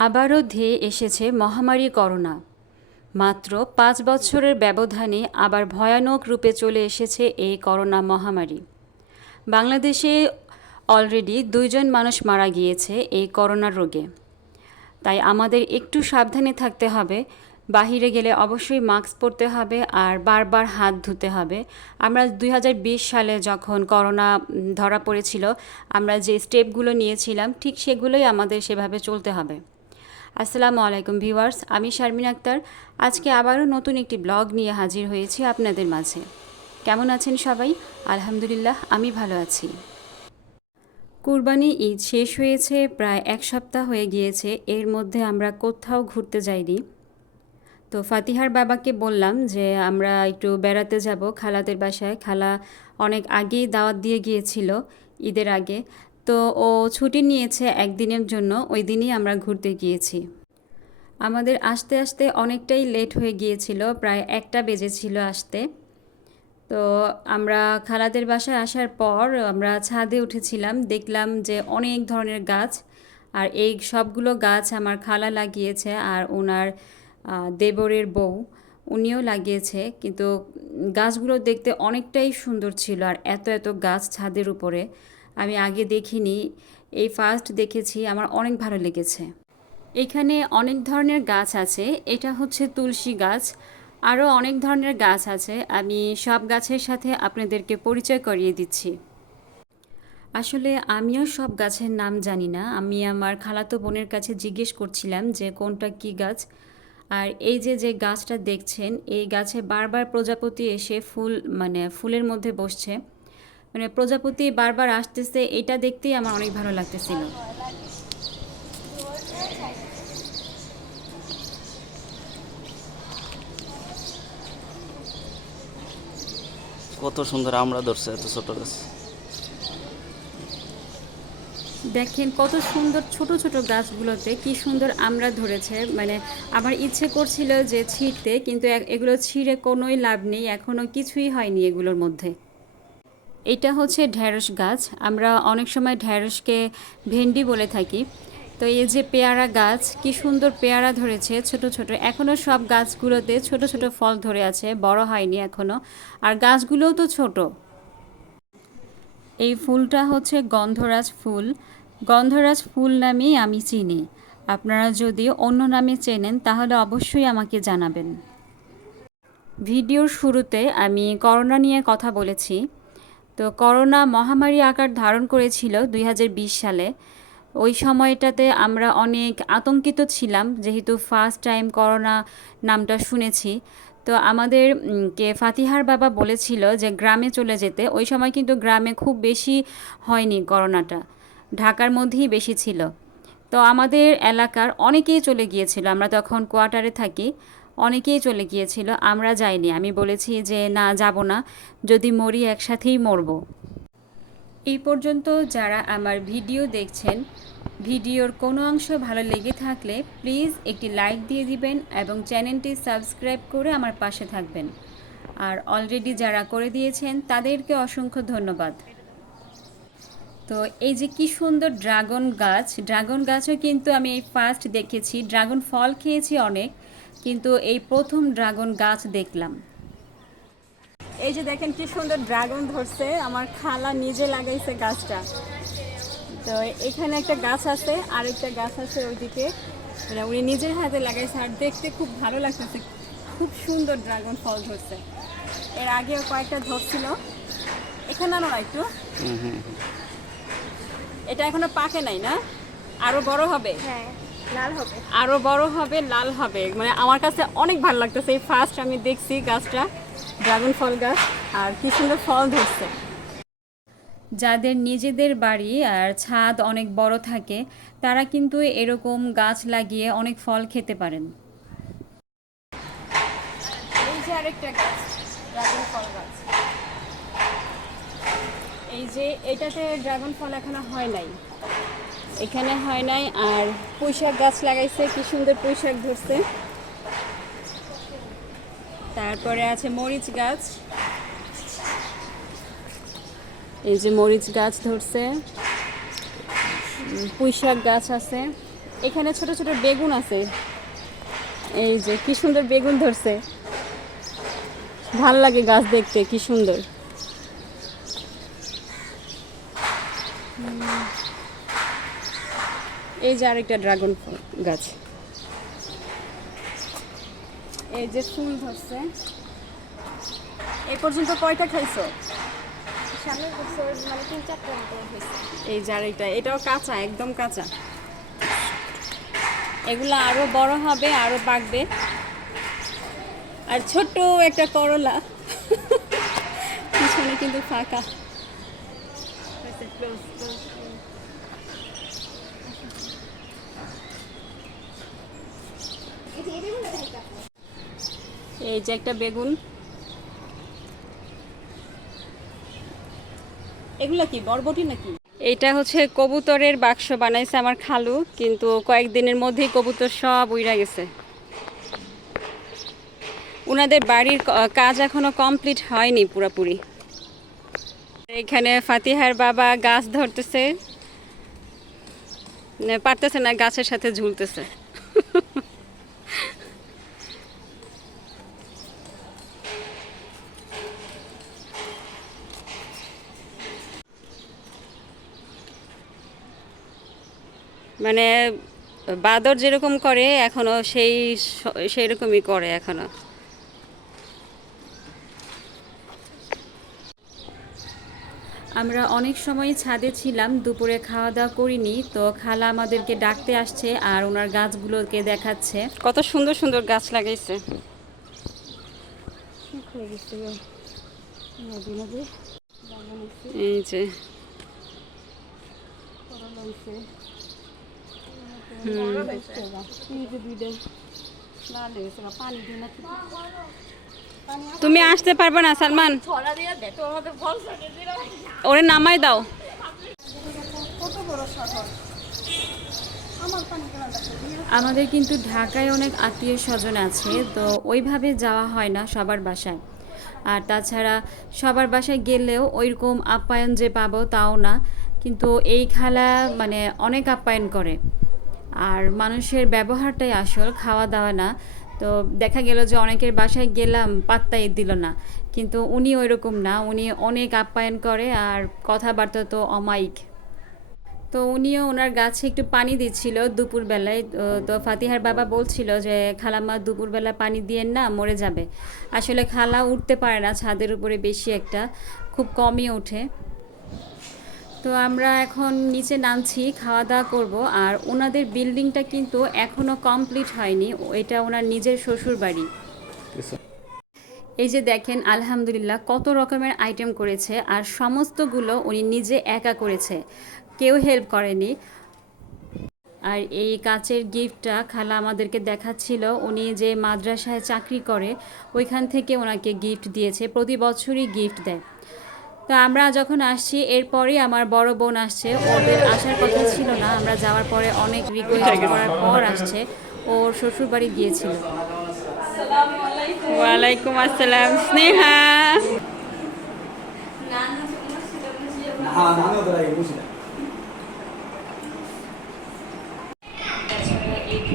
আবারও ধেয়ে এসেছে মহামারী করোনা। মাত্র পাঁচ বছরের ব্যবধানে আবার ভয়ানক রূপে চলে এসেছে এই করোনা মহামারী। বাংলাদেশে অলরেডি দুইজন মানুষ মারা গিয়েছে এই করোনা রোগে। তাই আমাদের একটু সাবধানে থাকতে হবে। বাহিরে গেলে অবশ্যই মাস্ক পরতে হবে আর বারবার হাত ধুতে হবে। আমরা দু হাজার বিশ সালে যখন করোনা ধরা পড়েছিল, আমরা যে স্টেপগুলো নিয়েছিলাম, ঠিক সেগুলোই আমাদের সেভাবে চলতে হবে। আসসালামু আলাইকুম ভিউয়ার্স, আমি শারমিন আক্তার। আজকে আবারও নতুন একটি ব্লগ নিয়ে হাজির হয়েছি আপনাদের মাঝে। কেমন আছেন সবাই? আলহামদুলিল্লাহ, আমি ভালো আছি। কুরবানি ঈদ শেষ হয়েছে, প্রায় এক সপ্তাহ হয়ে গিয়েছে, এর মধ্যে আমরা কোথাও ঘুরতে যাইনি। তো ফাতিহার বাবাকে বললাম যে, আমরা একটু বেড়াতে যাব খালাদের বাসায়। খালা অনেক আগেই দাওয়াত দিয়ে গিয়েছিল ঈদের আগে। তো ও ছুটি নিয়েছে একদিনের জন্য, ওই দিনই আমরা ঘুরতে গিয়েছি। আমাদের আসতে আসতে অনেকটাই লেট হয়ে গিয়েছিল, প্রায় একটা বেজেছিল আসতে। তো আমরা খালাদের বাসায় আসার পর আমরা ছাদে উঠেছিলাম, দেখলাম যে অনেক ধরনের গাছ, আর এই সবগুলো গাছ আমার খালা লাগিয়েছে আর ওনার দেবরের বউ, উনিও লাগিয়েছে। কিন্তু গাছগুলো দেখতে অনেকটাই সুন্দর ছিল আর এত এত গাছ ছাদের উপরে। আমি আগে দেখিনি, এই ফার্স্ট দেখেছি, আমার অনেক ভালো লেগেছে। এখানে অনেক ধরনের গাছ আছে, এটা হচ্ছে তুলসী গাছ, আরও অনেক ধরনের গাছ আছে, আমি সব গাছের সাথে আপনাদেরকে পরিচয় করিয়ে দিচ্ছি। আসলে আমিও সব গাছের নাম জানি না, আমি আমার খালাতো বোনের কাছে জিজ্ঞেস করছিলাম যে কোনটা কি গাছ, আর এই যে যে গাছটা দেখছেন, এই গাছে বারবার প্রজাপতি এসে ফুল মানে ফুলের মধ্যে বসছে। মানে প্রজাপতি বারবার আসতেছে এটা দেখতেই আমার অনেক ভালো লাগতেছিল। কত সুন্দর আমরা ধরছে এত ছোট গাছ। দেখেন কত সুন্দর ছোট ছোট গাছগুলোতে কি সুন্দর আমরা ধরেছে। মানে আমার ইচ্ছে করছিল যে ছিঁড়তে কিন্তু এগুলো ছিঁড়ে কোনোই লাভ নেই এখনও কিছুই হয়নি এগুলোর মধ্যে। এটা হচ্ছে ঢ্যাঁড়স গাছ। আমরা অনেক সময় ঢ্যাঁড়সকে ভেন্ডি বলে থাকি। তো এই যে পেয়ারা গাছ, কি সুন্দর পেয়ারা ধরেছে ছোট ছোট। এখনও সব গাছগুলোতে ছোট ছোট ফল ধরে আছে, বড় হয়নি এখনও আর গাছগুলোও তো ছোট। এই ফুলটা হচ্ছে গন্ধরাজ ফুল। গন্ধরাজ ফুল নামেই আমি চিনি। আপনারা যদি অন্য নামে চেনেন, তাহলে অবশ্যই আমাকে জানাবেন। ভিডিওর শুরুতে আমি করোনা নিয়ে কথা বলেছি। তো করোনা মহামারী আকার ধারণ করেছিল দুই হাজার বিশ সালে। ওই সময়টাতে আমরা অনেক আতঙ্কিত ছিলাম, যেহেতু ফার্স্ট টাইম করোনা নামটা শুনেছি। তো আমাদের কে ফাতিহার বাবা বলেছিল যে গ্রামে চলে যেতে। ওই সময় কিন্তু গ্রামে খুব বেশি হয়নি করোনাটা, ঢাকার মধ্যেই বেশি ছিল। তো আমাদের এলাকার অনেকেই চলে গিয়েছিল, আমরা তখন কোয়ার্টারে থাকি। অনেকেই চলে গিয়েছিল, আমরা যাইনি। আমি বলেছি যে, না, যাব না, যদি মরি একসাথেই মরবো। এই পর্যন্ত যারা আমার ভিডিও দেখছেন, ভিডিওর কোনো অংশ ভালো লেগে থাকলে প্লিজ একটি লাইক দিয়ে দিবেন এবং চ্যানেলটি সাবস্ক্রাইব করে আমার পাশে থাকবেন। আর অলরেডি যারা করে দিয়েছেন, তাদেরকে অসংখ্য ধন্যবাদ। তো এই যে কি সুন্দর ড্রাগন গাছ, ড্রাগন গাছও কিন্তু আমি এই ফার্স্ট দেখেছি। ড্রাগন ফল খেয়েছি অনেক। কিন্তু এই প্রথম ড্রাগন গাছ দেখলাম। এই যে দেখেন কি সুন্দর ড্রাগন ধরছে আমার খালা নিজে লাগাইছে গাছটা। তো এখানে একটা গাছ আছে আর একটা গাছ আছে ওইদিকে। মানে উনি নিজের হাতে লাগাইছে আর দেখতে খুব ভালো লাগতেছে খুব সুন্দর ড্রাগন ফল ধরছে। এর আগেও কয়েকটা ধরছিল। এখানে আনো একটু হুম হুম হুম। এটা এখনও পাকে নাই না? আরও বড় হবে? হ্যাঁ। লাল হবে। আরও বড় হবে লাল হবে। মানে আমার কাছে অনেক ভালো লাগতেছে। এই ফার্স্ট আমি দেখছি গাছটা ড্রাগন ফল গাছ আর কি সুন্দর ফল ধরছে। যাদের নিজেদের বাড়ি আর ছাদ অনেক বড় থাকে তারা কিন্তু এরকম গাছ লাগিয়ে অনেক ফল খেতে পারেন। এই যে আরেকটা গাছ ড্রাগন ফল গাছ। এই যে এটাতে ড্রাগন ফল এখনও হয় নাই। এখানে হয় নাই, আর পুঁইশাক গাছ লাগাইছে, কি সুন্দর পুঁইশাক ধরছে। তারপরে আছে মরিচ গাছ। এই যে মরিচ গাছ ধরছে, পুঁইশাক গাছ আছে। এখানে ছোট ছোট বেগুন আছে। এই যে কি সুন্দর বেগুন ধরছে। ভালো লাগে গাছ দেখতে, কি সুন্দর। এই যে আরেকটা ড্রাগন ফল গাছ। এই যে ফুল ধরছে। এই পর্যন্ত কয়টা খাইছো? সামনের বছর মানে তিন চারটে মতো হয়েছে। এই যে আরেকটা এটাও কাঁচা একদম কাঁচা। এগুলো আরও বড় হবে আরও পাকবে আর ছোট্ট একটা করলা। পিছনে কিন্তু ফাঁকা। এই যে একটা বেগুন। এগুলো কি, বরবটি নাকি? এটা হচ্ছে কবুতরের বাক্স, বানাইছে আমার খালু, কিন্তু কয়েকদিনের মধ্যেই কবুতর সব উইরা গেছে। ওনাদের বাড়ির কাজ এখনও কমপ্লিট হয়নি পুরোপুরি। এখানে ফাতিহার বাবা গাছ ধরতেছে। পারতেছে না, গাছের সাথে ঝুলতেছে। মানে বাদর যেরকম করে এখনও সেই সেই রকমই করে এখনও। আমরা অনেক সময় ছাদে ছিলাম দুপুরে খাওয়া দাওয়া করিনি তো খালা আমাদেরকে ডাকতে আসছে আর ওনার গাছগুলোকে দেখাচ্ছে। কত সুন্দর সুন্দর গাছ লাগাইছে। এই যে। তুমি আসতে পারবে না, সালমান। ওরে নামাই দাও। আমাদের কিন্তু ঢাকায় অনেক আত্মীয় স্বজন আছে, তো ওইভাবে যাওয়া হয় না সবার বাসায়। আর তাছাড়া সবার বাসায় গেলেও ওইরকম আপ্যায়ন যে পাবো তাও না, কিন্তু এই খালা মানে অনেক আপ্যায়ন করে। আর মানুষের ব্যবহারটাই আসল, খাওয়া দাওয়া না। তো দেখা গেল যে অনেকের বাসায় গেলাম, পাত্তাই দিল না। কিন্তু উনি ওইরকম না, উনি অনেক আপ্যায়ন করে আর কথাবার্তা তো অমায়িক। তো উনিও ওনার গাছে একটু পানি দিচ্ছিল দুপুরবেলায়। তো ফাতিহার বাবা বলছিল যে, খালাম্মা, দুপুরবেলা পানি দিয়েন না, মরে যাবে। আসলে খালা উঠতে পারে না, ছাদের উপরে বেশি একটা, খুব কমই ওঠে। তো আমরা এখন নিচে নামছি খাওয়া দাওয়া করব। আর ওনাদের বিল্ডিংটা কিন্তু এখনও কমপ্লিট হয়নি। এটা ওনার নিজের শ্বশুর বাড়ি এই যে দেখেন, আলহামদুলিল্লাহ, কত রকমের আইটেম করেছে। আর সমস্তগুলো উনি নিজে একা করেছে। কেউ হেল্প করেনি। আর এই কাচের গিফটটা খালা আমাদেরকে দেখাচ্ছিল। উনি যে মাদ্রাসায় চাকরি করে, ওইখান থেকে ওনাকে গিফট দিয়েছে। প্রতি বছরই গিফট দেয়। তো আমরা যখন আসছি এরপরেই আমার বড় বোন আসছে। ওদের আসার কথা ছিল না আমরা যাওয়ার পরে অনেক রিকোয়েস্ট করার পর আসছে ওর শ্বশুর বাড়ি গিয়েছিল। ওয়ালাইকুম আসসালাম স্নেহা।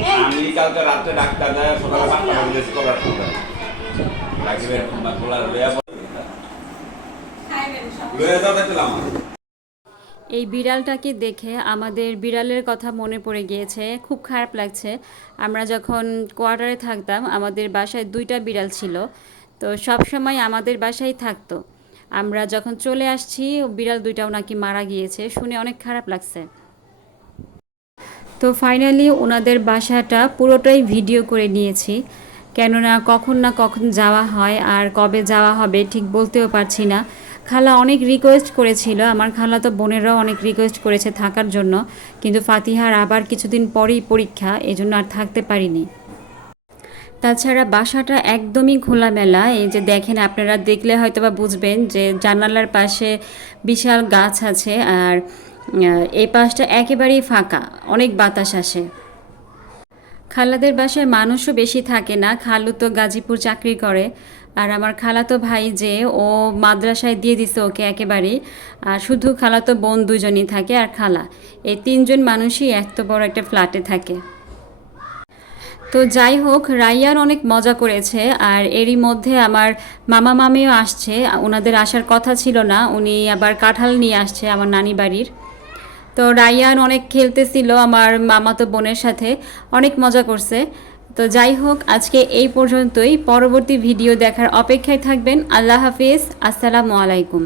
হ্যাঁ আমি কালকে রাত্রে ডাক্তার দেয় সকালে পাঁচটা বাজে এই বিড়ালটাকে দেখে আমাদের বিড়ালের কথা মনে পড়ে গিয়েছে, খুব খারাপ লাগছে। আমরা যখন কোয়ার্টারে থাকতাম, আমাদের বাসায় দুইটা বিড়াল ছিল। তো সব সময় আমাদের বাসায় থাকতো। আমরা যখন চলে আসছি, বিড়াল দুইটাও নাকি মারা গিয়েছে। শুনে অনেক খারাপ লাগছে। তো ফাইনালি ওনাদের বাসাটা পুরোটাই ভিডিও করে নিয়েছি। কেননা কখন না কখন যাওয়া হয় আর কবে যাওয়া হবে ঠিক বলতেও পারছি না। খালা অনেক রিকোয়েস্ট করেছিল, আমার খালা তো বোনেরাও অনেক রিকোয়েস্ট করেছে থাকার জন্য, কিন্তু ফাতিহার আবার কিছুদিন পরেই পরীক্ষা, এজন্য আর থাকতে পারিনি। তাছাড়া বাসাটা একদমই খোলামেলা, এই যে দেখেন আপনারা দেখলে হয়তো বা বুঝবেন যে জানালার পাশে বিশাল গাছ আছে, আর এই পাশটা একেবারেই ফাঁকা, অনেক বাতাস আসে। খালাদের বাসায় মানুষও বেশি থাকে না, খালু তো গাজীপুর চাকরি করে আর আমার খালাতো ভাই যে ও মাদ্রাসায় দিয়ে দিছে ওকে একেবারেই, আর শুধু খালাতো বোন দুজনই থাকে আর খালা। এই তিনজন মানুষই এত বড় একটা ফ্ল্যাটে থাকে। তো যাই হোক রাইয়ান অনেক মজা করেছে আর এরই মধ্যে আমার মামা মামিও আসছে। ওনাদের আসার কথা ছিল না, উনি আবার কাঁঠাল নিয়ে আসছে আমার নানি বাড়ির। তো রাইয়ান অনেক খেলতেছিল আমার মামাতো বোনের সাথে, অনেক মজা করছে। তো যাই হোক, আজকে এই পর্যন্তই। পরবর্তী ভিডিও দেখার অপেক্ষায় থাকবেন। আল্লাহ হাফিজ। আসসালামু আলাইকুম।